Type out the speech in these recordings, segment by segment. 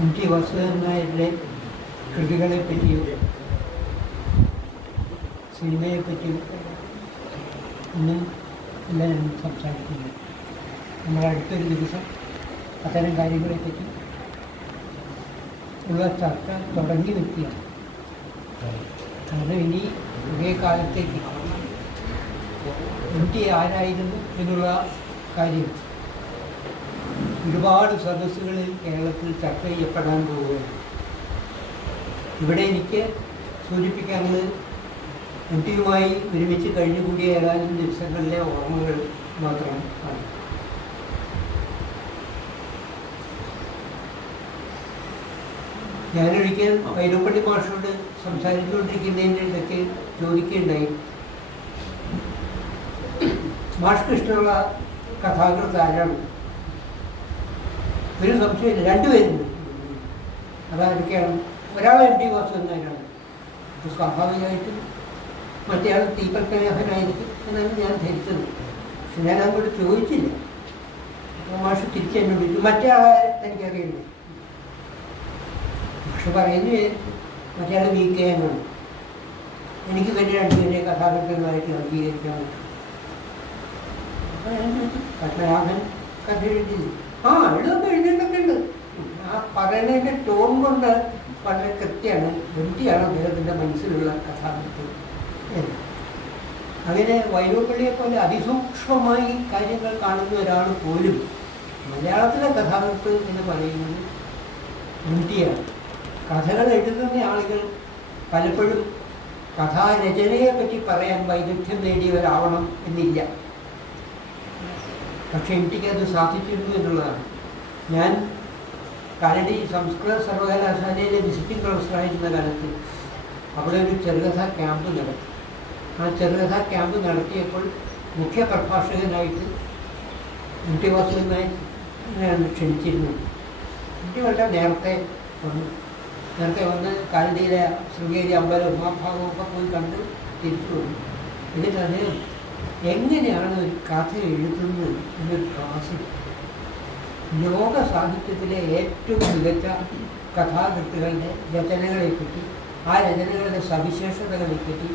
M T Vasudevan നായരുടെ കൃതികളെ പറ്റിയും സിനിമയെ പറ്റിയും ഒന്നും എല്ലാം ഞാൻ സംസാരിക്കുന്നു. നമ്മൾ അടുത്തൊരു ദിവസം അത്തരം കാര്യങ്ങളെ പറ്റി ഉള്ള ചർച്ച തുടങ്ങി നിൽക്കുകയാണ് കാരണം ഇനി കുറേ കാലത്തേക്ക് എം ടി ആരായിരുന്നു എന്നുള്ള കാര്യം ഒരുപാട് സദസ്സുകളിൽ കേരളത്തിൽ ചർച്ച ചെയ്യപ്പെടാൻ പോവുകയാണ്. ഇവിടെ എനിക്ക് സൂചിപ്പിക്കാനുള്ളത് എം ടിയുമായി ഒരുമിച്ച് കഴിഞ്ഞുകൂടിയ ഏതാനും ദിവസങ്ങളിലെ ഓർമ്മകൾ മാത്രം ആണ്. ഞാനൊരിക്കൽ വൈരപ്പള്ളി മാഷോട് സംസാരിച്ചുകൊണ്ടിരിക്കുന്നതിന്റെ ഇടയ്ക്ക് ചോദിക്കുകയുണ്ടായി. മാഷ്ക്ക് ഇഷ്ടമുള്ള കഥാകൃത്ത് ആരാണ്? ഒരു സംശയമില്ല. രണ്ടുപേരുണ്ട്. അതായിരിക്കണം ഒരാൾ എം ടി വാസുദേവൻ നായരാണ് അപ്പോൾ സ്വാഭാവികമായിട്ടും മറ്റേയാൾ തീപൽക്കലേഖനായിരിക്കും എന്നാണ് ഞാൻ ധരിച്ചത്. പക്ഷെ ഞാൻ അങ്ങോട്ട് ചോദിച്ചില്ല. അപ്പോൾ മാഷ് തിരിച്ചെന്നെ വിളിച്ചു മറ്റേ ആളെ എനിക്കറിയില്ല. പക്ഷെ പറയുന്നു മറ്റേ വി കെ എന്നാണ് എനിക്ക് വേണ്ടി രണ്ടുപേരെ കഥാകൃത്തങ്ങളായിട്ട് അംഗീകരിക്കാൻ പറ്റും. അപ്പോൾ ഞാൻ പത്മനാഭൻ കഥ എഴുതി ആ എഴുതൊക്കെ എഴുതിയിട്ടൊക്കെ ഉണ്ട് ആ പറയുന്നതിന്റെ ടോൺ കൊണ്ട് വളരെ കൃത്യമാണ്. വൃത്തിയാണ് അദ്ദേഹത്തിന്റെ മനസ്സിലുള്ള കഥാകൃത്ത്. അതിനെ വൈലോപ്പള്ളിയെ പോലെ അതിസൂക്ഷ്മമായി കാര്യങ്ങൾ കാണുന്ന ഒരാൾ പോലും മലയാളത്തിലെ കഥാകൃത്ത് എന്ന് പറയുന്നത് ഇന്ത്യയാണ് കഥകൾ എഴുതുന്ന ആളുകൾ പലപ്പോഴും കഥാരചനയെ പറ്റി പറയാൻ വൈദഗ്ധ്യം നേടിയവരാവണം എന്നില്ല. പക്ഷെ എനിക്ക് അത് സാധിച്ചിരുന്നു എന്നുള്ളതാണ്. ഞാൻ കാലടി സംസ്കൃത സർവകലാശാലയിലെ വിസിറ്റിംഗ് പ്രൊഫസറായിരുന്ന കാലത്ത് അവിടെ ഒരു ചെറുകഥാ ക്യാമ്പ് നടത്തി. ആ ചെറുകഥാ ക്യാമ്പ് നടത്തിയപ്പോൾ മുഖ്യ പ്രഭാഷകനായിട്ട് എം ടി വാസുദേവൻ നായർ ക്ഷണിച്ചിരുന്നു. എം ടി നേരത്തെ വന്നു. നേരത്തെ വന്ന് കാലടിയിലെ ശൃംഗേരി അമ്പലം ഉമാഭാഗമൊക്കെ പോയി കണ്ട് തിരിച്ചു വന്നു. എന്നിട്ട് അദ്ദേഹം എങ്ങനെയാണ് ഒരു കഥ എഴുതുന്നത് എന്നൊരു ക്ലാസ് ലോക സാഹിത്യത്തിലെ ഏറ്റവും മികച്ച കഥാകൃത്തുകളുടെ രചനകളെപ്പറ്റി ആ രചനകളുടെ സവിശേഷതകളെപ്പറ്റി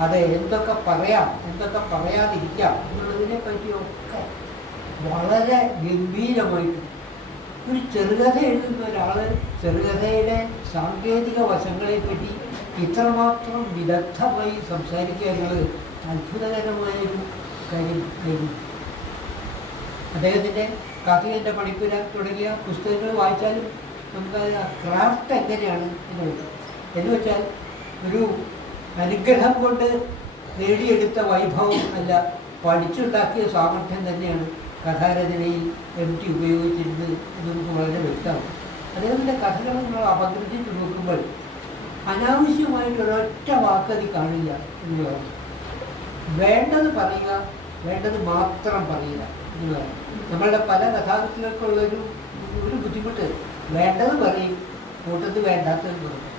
അത് എന്തൊക്കെ പറയാം എന്തൊക്കെ പറയാതിരിക്കാം എന്നുള്ളതിനെ പറ്റിയൊക്കെ വളരെ ഗംഭീരമായിട്ട് ഒരു ചെറുകഥ എഴുതുന്ന ഒരാൾ ചെറുകഥയുടെ സാങ്കേതിക വശങ്ങളെപ്പറ്റി ഇത്രമാത്രം വിദഗ്ധമായി സംസാരിക്കുക എന്നുള്ളത് അത്ഭുതകരമായൊരു കാര്യം ആയിരുന്നു അദ്ദേഹത്തിന്റെ കഥയുടെ പണിപ്പുര തുടങ്ങിയ പുസ്തകങ്ങൾ വായിച്ചാലും നമുക്ക് ആ ക്രാഫ്റ്റ് എങ്ങനെയാണ് എന്നുള്ളത് എന്ന് വെച്ചാൽ ഒരു അനുഗ്രഹം കൊണ്ട് നേടിയെടുത്ത വൈഭവം അല്ല പഠിച്ചുണ്ടാക്കിയ സാമർഥ്യം തന്നെയാണ് കഥാരചനയിൽ എം ടി ഉപയോഗിച്ചിരുന്നത് എന്ന് നമുക്ക് വളരെ വ്യക്തമാണ്. അദ്ദേഹത്തിന്റെ കഥകൾ നമ്മൾ അപഗ്രഥിച്ച് നോക്കുമ്പോൾ അനാവശ്യമായിട്ടൊരൊറ്റ വാക്കതി കാണില്ല എന്നുള്ളതാണ് വേണ്ടത് പറയുക വേണ്ടത് മാത്രം പറയുക. എന്നുള്ളതാണ് നമ്മളുടെ പല കഥാകൃത്തുക്കൾക്കുള്ളൊരു ഒരു ബുദ്ധിമുട്ട്. വേണ്ടത് പറയും കൂട്ടത്തിൽ വേണ്ടാത്തത് പറയും.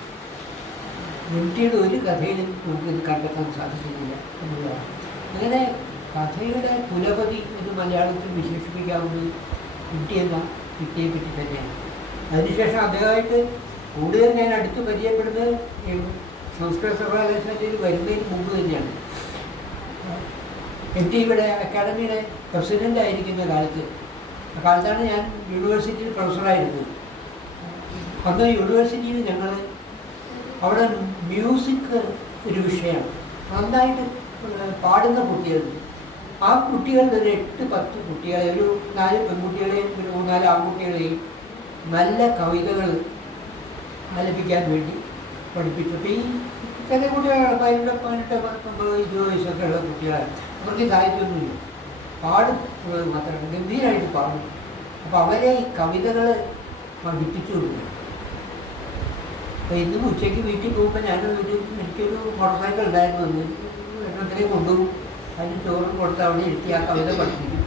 എം ടിയുടെ ഒരു കഥയിലും നമുക്ക് ഇത് കണ്ടെത്താൻ സാധിക്കുന്നില്ല എന്നുള്ളതാണ്. അങ്ങനെ കഥയുടെ കുലപതി എന്ന് മലയാളത്തിൽ വിശേഷിപ്പിക്കാവുന്നത് കുട്ടി എന്ന കുട്ടിയെ പറ്റി തന്നെയാണ്. അതിനുശേഷം അദ്ദേഹമായിട്ട് കൂടുതൽ ഞാൻ അടുത്ത് പരിചയപ്പെടുന്നത് സംസ്കൃത സർവകലാശാലയിൽ വരുന്നതിന് മുമ്പ് തന്നെയാണ്. എം ടി ഇവിടെ അക്കാഡമിയുടെ പ്രസിഡന്റ് ആയിരിക്കുന്ന കാലത്ത് കാലത്താണ് ഞാൻ യൂണിവേഴ്സിറ്റിയിൽ പ്രൊഫസറായിരുന്നത്. അന്ന് യൂണിവേഴ്സിറ്റിയിൽ ഞങ്ങൾ അവിടെ മ്യൂസിക് ഒരു വിഷയമാണ്. നന്നായിട്ട് പാടുന്ന കുട്ടികളുണ്ട് ആ കുട്ടികളുടെ ഒരു എട്ട് പത്ത് കുട്ടികളെ ഒരു നാല് പെൺകുട്ടികളെയും ഒരു മൂന്നാൽ ആൺകുട്ടികളെയും നല്ല കവിതകൾ ആലപിക്കാൻ വേണ്ടി പഠിപ്പിച്ചു. അപ്പോൾ ഈ ചെറിയ കുട്ടികളാണ് പതിനെട്ട് പതിനെട്ട് പത്തൊമ്പത് ഇരുപത് വയസ്സൊക്കെ ഉള്ള കുട്ടികളാണ്. അവർക്ക് സാഹിത്യമൊന്നുമില്ല. പാടും മാത്രമല്ല ഗംഭീരമായിട്ട് പാടും. അപ്പോൾ അവരെ ഈ കവിതകൾ പഠിപ്പിച്ചു കൊടുക്കും അപ്പോൾ ഇന്നും ഉച്ചയ്ക്ക് വീട്ടിൽ പോകുമ്പോൾ ഞാൻ ഒരു എനിക്കൊരു മോട്ടോർ സൈക്കിൾ ഉണ്ടായിരുന്നു. അന്ന് എണ്ണത്തിലേക്ക് കൊണ്ടുപോകും. അതിന് ചോറും കൊടുത്ത് അവിടെ ഇരുത്തി ആ കവിത പഠിപ്പിക്കും.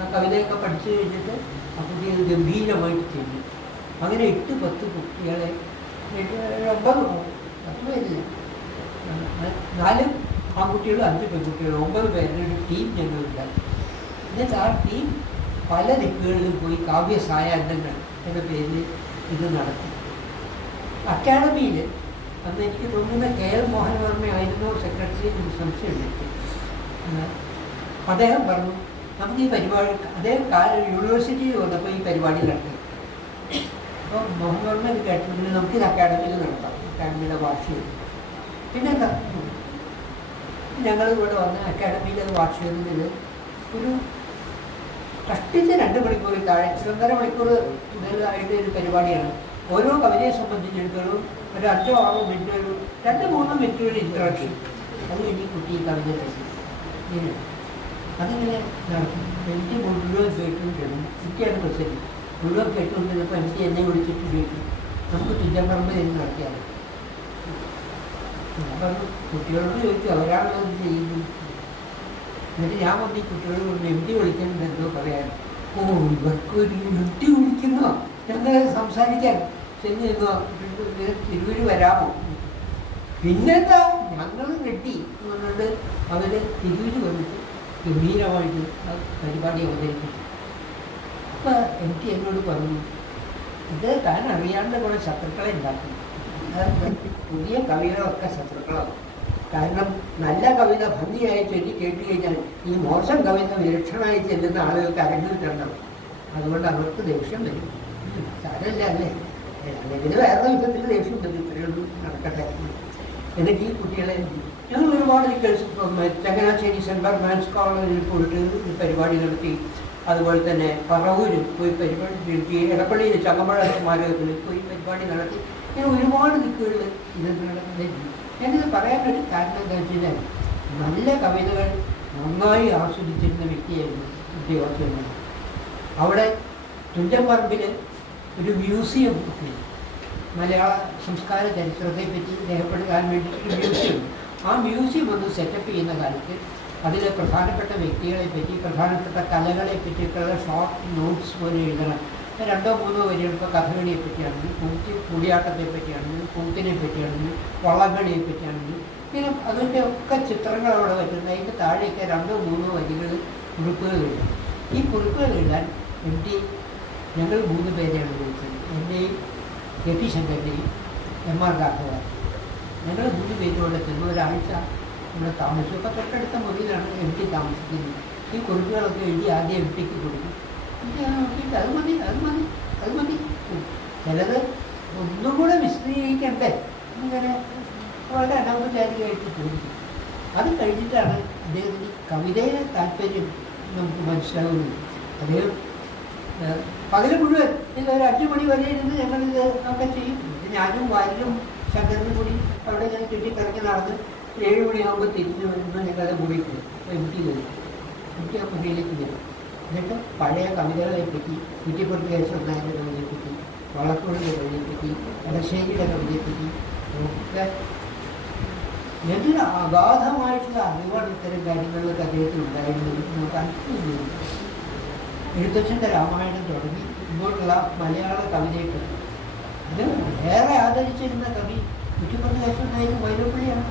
ആ കവിതയൊക്കെ പഠിച്ചു കഴിഞ്ഞിട്ട് ആ കുട്ടി ഗംഭീരമായിട്ട് ചെയ്യും. അങ്ങനെ എട്ട് പത്ത് കുട്ടികളെ ഒമ്പത് പത്ത് പേരില്ല. നാല് ആൺകുട്ടികളും അഞ്ച് പെൺകുട്ടികളും ഒമ്പത് പേരുടെ ഒരു ടീം ഞങ്ങളുണ്ടാക്കി എന്നിട്ട് ആ ടീം പല ദിക്കുകളിലും പോയി കാവ്യ സായാഹ്നങ്ങൾ എന്ന പേരിൽ ഇത് നടത്തി. അക്കാഡമിയിൽ അന്ന് എനിക്ക് തോന്നുന്ന കെ എൽ മോഹനവർമ്മ ആയിരുന്നു സെക്രട്ടറി എന്ന് സംശയമുണ്ട് ആ, അദ്ദേഹം പറഞ്ഞു നമുക്ക് ഈ പരിപാടി അദ്ദേഹം കാ- യൂണിവേഴ്സിറ്റിയിൽ വന്നപ്പോൾ ഈ പരിപാടി നടത്തി. അപ്പോൾ മോഹൻവർമ്മ ഇത് കേട്ടിട്ടുണ്ടെങ്കിൽ നമുക്കിത് അക്കാഡമിയിൽ നടത്താം. അക്കാഡമിയുടെ വാർഷികം. പിന്നെന്താ? ഞങ്ങൾ ഇവിടെ വന്ന് അക്കാഡമിയിൽ അത് വാർഷികത്തിൽ ഒരു കഷ്ടിച്ച് രണ്ട് മണിക്കൂറിൽ താഴെ ഒന്നര മണിക്കൂർ മുതലായിട്ട് ഒരു പരിപാടിയാണ്. ഓരോ കവിതയെ സംബന്ധിച്ചിടത്തോളം ഒരു അഞ്ചോ ആറോ മിനിറ്റ് ഒരു രണ്ട് മൂന്നോ മിനിറ്റ് ഒരു ഇൻട്രഡക്ഷൻ അത് എനിക്ക് കുട്ടി ഈ കവിത അതിങ്ങനെ നടക്കും. എനിക്ക് മുഴുവൻ കേട്ടുകൊണ്ടിരുന്നു എനിക്കാണ് പ്രശ്നം മുഴുവൻ കേട്ടുകൊണ്ടിരുന്നപ്പോൾ എനിക്ക് എന്നെ വിളിച്ചിട്ട് കേട്ടു നമുക്ക് തുഞ്ചമ്പറമ്പ് എന്ന് നടത്തിയാൽ കുട്ടികളോട് ചോദിച്ചു അവരാണല്ലോ ഇത് ചെയ്യുന്നത്? എന്നിട്ട് ഞാൻ പറഞ്ഞു കുട്ടികളോട് പറഞ്ഞു എം ഡി വിളിക്കുന്നുണ്ട്? എന്തോ പറയാൻ. ഓ ഇവർക്ക് ഒരു എം വിളിക്കുന്നു. എന്ന് സംസാരിക്കാൻ? ചെന്ന് ചെന്നോ തിരുവരി വരാമോ പിന്നെന്താ ഞങ്ങൾ കെട്ടി എന്ന് പറഞ്ഞിട്ട് അവർ തിരുവരി വന്നിട്ട് ഗംഭീരമായിട്ട് ആ പരിപാടി അവതരിപ്പിച്ചു. അപ്പം എം ടി എന്നോട് പറഞ്ഞു ഇത് താൻ അറിയാണ്ട് കുറേ ശത്രുക്കളെ ഉണ്ടാക്കും അത് പുതിയ കവികളൊക്കെ ശത്രുക്കളാണ്. കാരണം നല്ല കവിത ഭംഗിയായി ചൊല്ലി കേട്ട് കഴിഞ്ഞാൽ ഈ മോശം കവിത വിലക്ഷണമായി ചെല്ലുന്ന ആളുകൾക്ക് അരങ്ങിട്ടുണ്ടാവും അതുകൊണ്ട് അവർക്ക് ദേഷ്യം വരും. സാരമില്ല അല്ലേ? അല്ലെങ്കിൽ വേറെ വിധത്തിൽ ദേഷ്യം വരും. ഇത്രയൊന്നും നടക്കട്ടെ. എനിക്ക് ഈ കുട്ടികളെ ഞങ്ങൾ ഒരുപാട് ചങ്ങനാശ്ശേരി സെൻട്രൽ മാൻസ് കോളേജിൽ പോയിട്ട് പരിപാടി നടത്തി. അതുപോലെ തന്നെ പറവൂരിൽ പോയി പരിപാടി നടത്തി. എടപ്പള്ളിയിൽ ചങ്ങമ്പഴ സ്മാരകത്തിൽ പോയി പരിപാടി നടത്തി. ഇങ്ങനെ ഒരുപാട് ദിക്കുകളിൽ ഞാനിത് പറയാനൊരു കാരണം എന്താ വെച്ചാൽ നല്ല കവിതകൾ നന്നായി ആസ്വദിച്ചിരുന്ന വ്യക്തിയായിരുന്നു ഉദ്യോഗസ്ഥന്മാർ അവിടെ തുഞ്ചൻപറമ്പിൽ ഒരു മ്യൂസിയം മലയാള സംസ്കാര ചരിത്രത്തെ പറ്റി രേഖപ്പെടുത്താൻ വേണ്ടിയിട്ട് ഒരു മ്യൂസിയം ആ മ്യൂസിയം ഒന്ന് സെറ്റപ്പ് ചെയ്യുന്ന കാലത്ത് അതിൽ പ്രധാനപ്പെട്ട വ്യക്തികളെ പറ്റി പ്രധാനപ്പെട്ട കലകളെ പറ്റിയിട്ടുള്ള ഷോർട്ട് നോട്ട്സ് പോലെ എഴുതണം. രണ്ടോ മൂന്നോ വരികൾ ഇപ്പോൾ കഥകളിയെ പറ്റിയാണെങ്കിൽ കൂത്തി കൂടിയാട്ടത്തെ പറ്റിയാണെങ്കിൽ കൂത്തിനെ പറ്റിയാണെങ്കിൽ വള്ളംകളിയെ പറ്റിയാണെങ്കിൽ ഇങ്ങനെ അതിന്റെ ഒക്കെ ചിത്രങ്ങൾ അവിടെ വരുന്നത് അതിന്റെ താഴെയൊക്കെ രണ്ടോ മൂന്നോ വരികൾ കുറിപ്പുകൾ എഴുതാം. ഈ കുറിപ്പുകൾ എഴുതാൻ എം ടി ഞങ്ങൾ മൂന്ന് പേരെയാണ് വിളിച്ചത്. എന്റെയും കെ പി ശങ്കറിന്റെയും എം ആർ രാഘവ ഞങ്ങൾ മൂന്ന് പേരും അവിടെ ചെന്ന് ഒരാഴ്ച ഇവിടെ താമസിച്ചു. അപ്പോൾ തൊട്ടടുത്ത മുറിയിലാണ് എം ടി താമസിക്കുന്നത്. ഈ കുറിപ്പുകളൊക്കെ എഴുതി ആദ്യം എം ടിക്ക് കൊടുക്കും. ചിലത് ഒന്നും കൂടെ വിശദീകരിക്കണ്ടേ? ഇങ്ങനെ വളരെ അനൗപചാരികമായിട്ട് ചോദിക്കും. അത് കഴിഞ്ഞിട്ടാണ് അദ്ദേഹത്തിന് കവിതയിലെ താല്പര്യം നമുക്ക് മനസ്സിലാവുന്നത്. അദ്ദേഹം പകൽ മുഴുവൻ ഒരു അഞ്ചു മണി വരെ ഇരുന്ന് ഞങ്ങളിത് ഒക്കെ ചെയ്യും. ഞാനും വാരിലും ശങ്കരനും കൂടി അവിടെ ഞാൻ ചുറ്റിക്കറങ്ങി നടന്ന് ഏഴ് മണിയാകുമ്പോൾ തിരിഞ്ഞു വരുമ്പോൾ ഞങ്ങളുടെ മുറിയിൽ എം ടി വരും എം ടി ആ മുറിയിലേക്ക് വരും. എന്നിട്ട് പഴയ കവിതകളെ പറ്റി കുറ്റിപ്പുറത്ത് കേശവൻ നായരുടെ കവിതയെ പറ്റി വള്ളത്തോളിന്റെ കവിതയെ പറ്റി എടശ്ശേരിയുടെ കവിതയെ പറ്റി ഒക്കെ എന്തൊരു അഗാധമായിട്ടുള്ള അറിവാണ് ഇത്തരം കാര്യങ്ങളിലൊക്കെ അദ്ദേഹത്തിന് ഉണ്ടായിരുന്നത് നമുക്ക് അത്ഭുതം. എഴുത്തച്ഛന്റെ രാമായണം തുടങ്ങി ഇങ്ങോട്ടുള്ള മലയാള കവിതയൊക്കെ ഇത് ഏറെ ആദരിച്ചിരുന്ന കവി കുറ്റിപ്പുറത്ത് കേശവൻ നായർ വൈലപ്പള്ളിയാണ്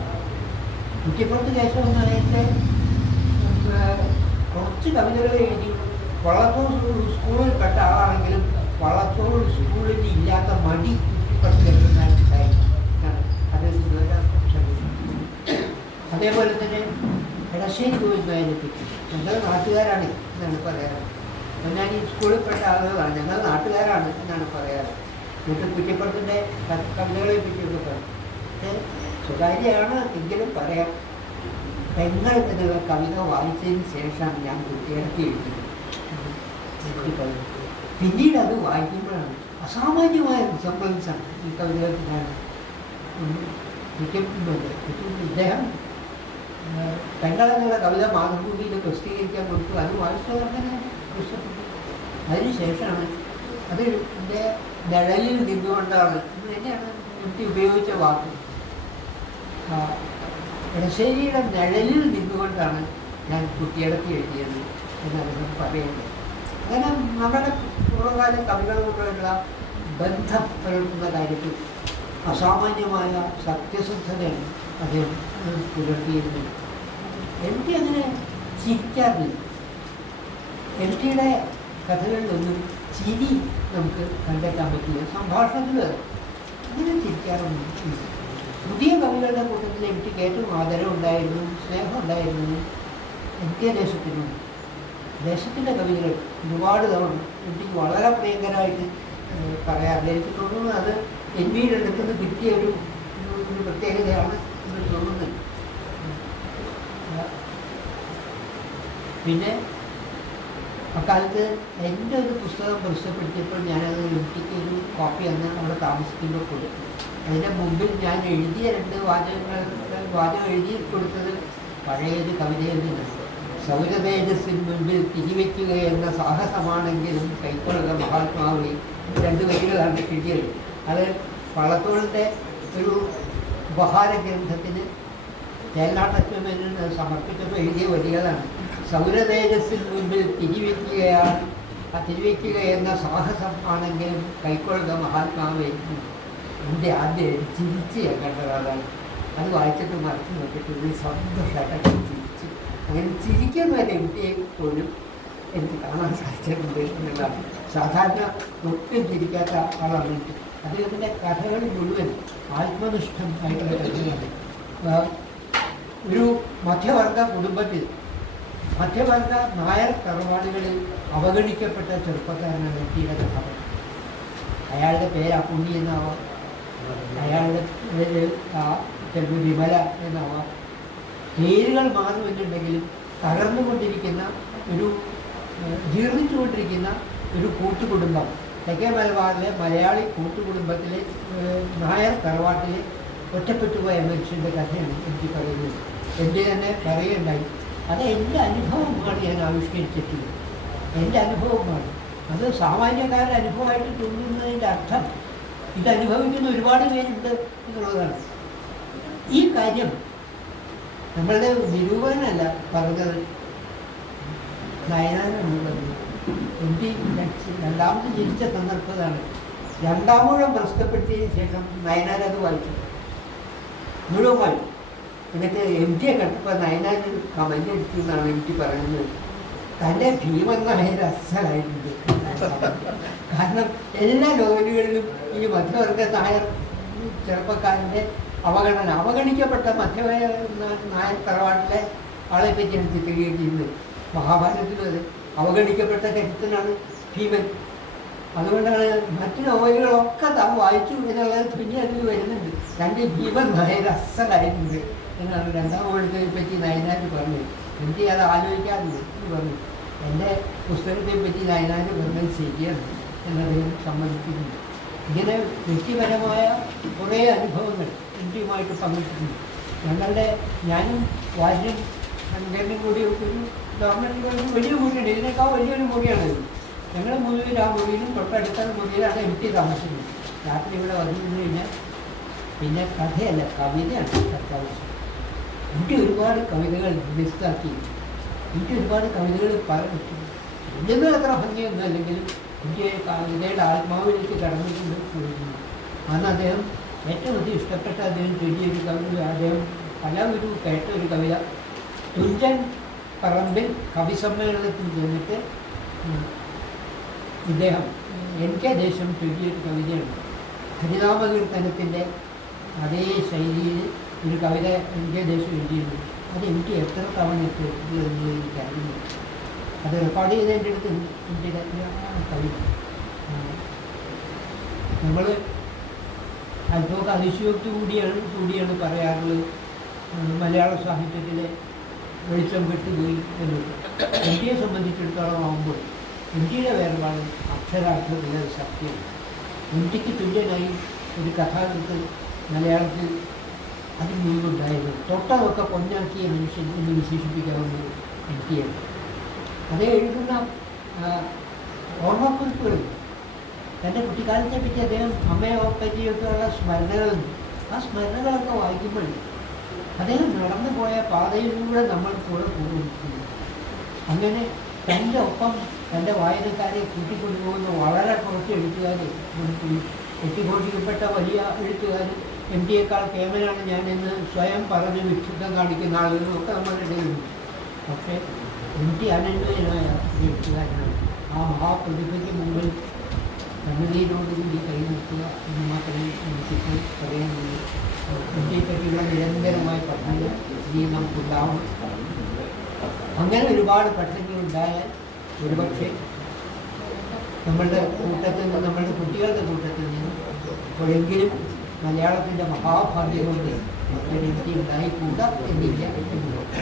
കുറ്റിപ്പുറത്ത് കേശവൻ നായരുടെ കുറച്ച് കവിതകൾ എഴുതി വള്ളത്തോൾ സ്കൂളിൽ പെട്ട ആളാണെങ്കിലും വള്ളത്തോൾ സ്കൂളിൽ ഇല്ലാത്ത മടി അതേപോലെ തന്നെ ഇടശ്ശേരി ഗോവിന്ദ് നായരെ പറ്റി ഞങ്ങൾ നാട്ടുകാരാണ് എന്നാണ് പറയാറ്. ഞാൻ ഈ സ്കൂളിൽ പെട്ട ആളുകളാണ് ഞങ്ങൾ നാട്ടുകാരാണ് എന്നാണ് പറയാറ്. എന്നിട്ട് കുറ്റിപ്പുറത്തിന്റെ കവിതകളെ പറ്റിയൊക്കെ പറയും. സ്വകാര്യമാണ് എങ്കിലും പറയാം. പെങ്ങൾ എന്നുള്ള കവിത വായിച്ചതിന് ശേഷമാണ് ഞാൻ കുട്ടിയിടയ്ക്ക് എഴുതിയത് എനിക്ക് തോന്നുന്നു. പിന്നീട് അത് വായിക്കുമ്പോഴാണ്. അസാമാന്യമായ റിസംബ്ലൻസാണ് ഈ കവിതകൾക്ക് ഇദ്ദേഹം പെങ്ങളെന്നുള്ള കവിത മാതൃഭൂമിയിൽ പ്രസിദ്ധീകരിക്കാൻ കൊടുത്തു. അത് വായിച്ചു അങ്ങനെ ഇഷ്ടപ്പെട്ടു അതിനുശേഷമാണ് അത് എന്റെ നിഴലിൽ നിന്നുകൊണ്ടാണ്. എന്ന് തന്നെയാണ് എനിക്ക് ഉപയോഗിച്ച വാക്ക്. ഇടശ്ശേരിയുടെ നിഴലിൽ നിന്നുകൊണ്ടാണ് ഞാൻ കുട്ടിയടത്തി എഴുതിയത് എന്ന് ഞാൻ പറയുന്നത് അങ്ങനെ നമ്മുടെ പൂർവകാല കവികളോടുള്ള ബന്ധം പുലർത്തുന്ന കാര്യത്തിൽ അസാമാന്യമായ സത്യസന്ധതയാണ് അദ്ദേഹം പുലർത്തിയിരുന്നത്. എം ടി അങ്ങനെ ചിരിക്കാറില്ല. എം ടിയുടെ കഥകളിലൊന്നും ചിരി നമുക്ക് കണ്ടെത്താൻ പറ്റില്ല. സംഭാഷണത്തിൽ അങ്ങനെ ചിരിക്കാറൊന്നും പുതിയ കവികളുടെ കൂട്ടത്തിൽ എനിക്ക് ഏറ്റവും ആദരവ് ഉണ്ടായിരുന്നു സ്നേഹം ഉണ്ടായിരുന്നു എനിക്ക് ദേശത്തിനും ദേശത്തിന്റെ കവിതകൾ ഒരുപാട് തവണ എനിക്ക് വളരെ പ്രിയങ്കരമായിട്ട് പറയാറുണ്ട്. എനിക്ക് തോന്നുന്നു അത് എൻ അടുത്ത് നിന്ന് കിട്ടിയ ഒരു ഒരു- ഒരു പ്രത്യേകതയാണ് തോന്നുന്നത് പിന്നെ അക്കാലത്ത് എന്റെ ഒരു പുസ്തകം പ്രസിദ്ധപ്പെടുത്തിയപ്പോൾ ഞാനത് എനിക്ക് ഒരു കോപ്പി അന്ന് അവിടെ താമസിക്കുമ്പോൾ കൊടുത്തു. അതിന്റെ മുമ്പിൽ ഞാൻ എഴുതിയ രണ്ട് വാചകങ്ങൾ വാചകം എഴുതി കൊടുത്തത് പഴയൊരു കവിതയിൽ നിന്നാണ് സൗരതേജസ്സിന് മുൻപിൽ തിരിവെക്കുക എന്ന സാഹസമാണെങ്കിലും കൈക്കൊള്ളുക മഹാത്മാവിനെ രണ്ട് വരികളാണ് കിട്ടിയത്. അത് വള്ളത്തോളിന്റെ ഒരു ഉപഹാര ഗ്രന്ഥത്തിന് ചേലാട്ടച്ചമെന്ന് സമർപ്പിച്ചപ്പോൾ എഴുതിയ വരികളാണ്. സൗരതേജസ്സിന് മുൻപിൽ തിരിവെക്കുകയാണ് ആ തിരിവെക്കുക എന്ന സാഹസം ആണെങ്കിലും കൈക്കൊള്ളുക മഹാത്മാവേ എന്റെ ആദ്യം ചിരിച്ച് ഞാൻ കണ്ടത് അതാണ് അത് വായിച്ചിട്ട് മറച്ചു നോക്കിയിട്ട് ഒരു സന്തോഷമായിട്ട് അങ്ങനെ ചിരിക്കുന്ന ഒരു കുട്ടിയെ പോലും എനിക്ക് കാണാൻ സാധിച്ചിട്ടുണ്ട് സാധാരണ ഒട്ടും ചിരിക്കാത്ത ആളാണ് എനിക്ക്. അദ്ദേഹത്തിന്റെ കഥകൾ മുഴുവൻ ആത്മനിഷ്ഠം ആയിട്ടുള്ള കഥകളാണ് ആ, ഒരു മധ്യവർഗ കുടുംബത്തിൽ മധ്യവർഗ നായർ തറവാടുകളിൽ അവഗണിക്കപ്പെട്ട ചെറുപ്പക്കാരനാണ് വ്യക്തിയുടെ കഥ അയാളുടെ പേര് അപ്പുണ്ണി എന്നാവാം. അയാളുടെ പേര് വിമല എന്നാവാം. പേരുകൾ മാറുമെന്നുണ്ടെങ്കിലും തകർന്നുകൊണ്ടിരിക്കുന്ന ഒരു ജീർണിച്ചുകൊണ്ടിരിക്കുന്ന ഒരു കൂട്ടുകുടുംബം. തെക്കേ മലബാറിലെ മലയാളി കൂട്ടുകുടുംബത്തിലെ നായർ തറവാട്ടിലെ ഒറ്റപ്പെട്ടുപോയ മനുഷ്യന്റെ കഥയാണ് എനിക്ക് പറയുന്നത്. എന്റെ തന്നെ പറയുണ്ടായി. അത് എന്റെ അനുഭവമാണ് ഞാൻ ആവിഷ്കരിച്ചിട്ടുള്ളത്. എന്റെ അനുഭവമാണ്. അത് സാമാന്യക്കാരുടെ അനുഭവമായിട്ട് തോന്നുന്നതിന്റെ അർത്ഥം ഇത് അനുഭവിക്കുന്ന ഒരുപാട് പേരുണ്ട് എന്നുള്ളതാണ്. ഈ കാര്യം നമ്മളുടെ നിരൂപകനല്ല പറഞ്ഞത്. നയനാനാണ് പറഞ്ഞത്. എനിക്ക് രണ്ടാമത് ജനിച്ച സന്ദർഭതാണ് മുഴുവൻ പ്രശ്നപ്പെട്ടതിന് ശേഷം നയനാർ അത് വായിച്ചു. മുഴുവൻ വായിച്ചു. എന്നിട്ട് എം ടിയെ കണ്ടപ്പോൾ നയനാർ കമന്റ് എന്നാണ് എനിക്ക് പറയുന്നത്. തന്റെ ഭീമൻ നായർ അസലായിട്ടുണ്ട്. കാരണം എല്ലാ നോവലുകളിലും ഈ മധ്യവർഗ നായർ ചെറുപ്പക്കാരന്റെ അവഗണന അവഗണിക്കപ്പെട്ട മധ്യവയ നായർ തറവാട്ടിലെ ആളെ പറ്റിയാണ് ചിത്രീകരിക്കുന്നത് മഹാഭാരതത്തിലും അത് അവഗണിക്കപ്പെട്ട കരുത്തനാണ് ഭീമൻ. അതുകൊണ്ടാണ് മറ്റു നോവലുകളൊക്കെ താൻ വായിച്ചു എന്നുള്ളത് പിന്നെ അതിൽ വരുന്നുണ്ട്. തന്റെ ഭീമൻ നായർ അസലായിട്ടുണ്ട് എന്നാണ് രണ്ടാം ഓഴത്തെ പറ്റി നയനാർ പറഞ്ഞത്. എനിക്ക് അത് ആലോചിക്കാറുണ്ട് എന്ന് പറഞ്ഞു? എന്റെ പുസ്തകത്തെ പറ്റി നയനാർ പറഞ്ഞത് ശരിയാണ് എന്നദ്ദേഹം സമ്മതിച്ചിട്ടുണ്ട്. ഇങ്ങനെ വ്യക്തിപരമായ കുറേ അനുഭവങ്ങൾ ഇന്ത്യയുമായിട്ട് പങ്കെടുക്കുന്നു ഞങ്ങളുടെ ഞാനും വാര്യൻ ശങ്കരനും കൂടി ഒരു ഗവൺമെന്റിന്റെ വലിയ മുറിയുണ്ട് ഇതിനേക്കാൾ വലിയൊരു മുറിയാണ് ഞങ്ങൾ മുറിയിൽ ആ മുറിയിലും തൊട്ടടുത്ത മുറിയിലാണ് എം ടി താമസിക്കുന്നത്. രാത്രി ഇവിടെ വന്നു കഴിഞ്ഞാൽ പിന്നെ കഥയല്ല കവിതയാണ് അത്യാവശ്യം എനിക്ക് ഒരുപാട് കവിതകൾ മിസ്സാക്കി എനിക്ക് ഒരുപാട് കവിതകൾ പറഞ്ഞു എന്നും അത്ര ഭംഗിയൊന്നും അല്ലെങ്കിലും എനിക്ക് കവിതയുടെ ആത്മാവിലേക്ക് കടന്നിട്ടുണ്ട് അന്ന് അദ്ദേഹം ഏറ്റവും അധികം ഇഷ്ടപ്പെട്ട അദ്ദേഹം ചൊല്ലിയൊരു കവിത അദ്ദേഹം പല ഒരു കേട്ട ഒരു കവിത. തുഞ്ചൻ പറമ്പിൽ കവി സമ്മേളനത്തിൽ ചെന്നിട്ട് ഇദ്ദേഹം എൻ കെ ദേശം ചൊല്ലിയൊരു കവിതയാണ് ഹരിനാമകീർത്തനത്തിന്റെ അതേ ശൈലിയിൽ ഒരു കവിത എൻ കെ ദേശം എഴുതിയിരുന്നു അത് എനിക്ക് എത്ര തവണ കേട്ടു എന്ന് എനിക്കറിയില്ല. അത് റെക്കോർഡ് ചെയ്തതിന്റെ അടുത്ത് എന്റെ കവിത. നമ്മൾ അല്പമൊക്കെ അതിശയോക്തി കൂടിയാണ് കൂടിയാണ് പറയാറുള്ളത്. മലയാള സാഹിത്യത്തിലെ വെളിച്ചം വിട്ടുപോയി എന്നത്. ഇന്ത്യയെ സംബന്ധിച്ചിടത്തോളം ആകുമ്പോൾ ഇന്ത്യയുടെ വേർപാട് അക്ഷരാർത്ഥത്തിൽ അത് സത്യമാണ് തുല്യനായി ഒരു കഥാകൃത്ത് മലയാളത്തിൽ അതിന് മുൻപുണ്ടായിരുന്നു തൊട്ടതൊക്കെ പൊന്നാക്കിയ മനുഷ്യൻ എന്ന് വിശേഷിപ്പിക്കാവുന്ന ഇന്ത്യയാണ് അത് എഴുതുന്ന ആ, ഓർമ്മക്കുറിപ്പുകൾ തന്റെ കുട്ടിക്കാലത്തെ പറ്റി അദ്ദേഹം അമ്മയെ പറ്റിയൊക്കെയുള്ള സ്മരണകളുണ്ട് ആ സ്മരണകളൊക്കെ വായിക്കുമ്പോൾ അദ്ദേഹം നടന്നു പോയ പാതയിലൂടെ നമ്മൾ കൂടെ പോകുന്നു. അങ്ങനെ തന്റെ ഒപ്പം തന്റെ വായനക്കാരെ കൂട്ടിക്കൊണ്ടുപോകുന്ന വളരെ കുറച്ച് എഴുത്തുകാർ എത്തിഘോഷിക്കപ്പെട്ട വലിയ എഴുത്തുകാർ എം ടിയേക്കാൾ കേമനാണ് ഞാനെന്ന് സ്വയം പറഞ്ഞ് വിക്ഷിപ്തം കാണിക്കുന്ന ആളുകളൊക്കെ നമ്മുടെ ഇടയിലുണ്ട്. പക്ഷേ എം ടി അനന്വയനായ എഴുത്തുകാരനാണ്. ആ മഹാപ്രതിഭയ്ക്ക് മുമ്പിൽ കണ്ണുനീരോട് കൂടി കൈ നിർത്തുക എന്ന് മാത്രമേ എനിക്കിപ്പോൾ പറയാനുള്ളൂ ഇന്ത്യയെ പറ്റിയുള്ള നിരന്തരമായ പഠനങ്ങൾ ഇനി നമുക്കുണ്ടാവും അങ്ങനെ ഒരുപാട് പഠനങ്ങൾ ഉണ്ടായാൽ ഒരുപക്ഷെ നമ്മളുടെ കൂട്ടത്തിൽ നിന്ന് നമ്മളുടെ കുട്ടികളുടെ കൂട്ടത്തിൽ നിന്ന് എപ്പോഴെങ്കിലും മലയാളത്തിന്റെ മഹാഭാഗ്യം കൊണ്ട് വ്യക്തി ഉണ്ടായിക്കൂടാ എന്നില്ല എന്നുള്ളത്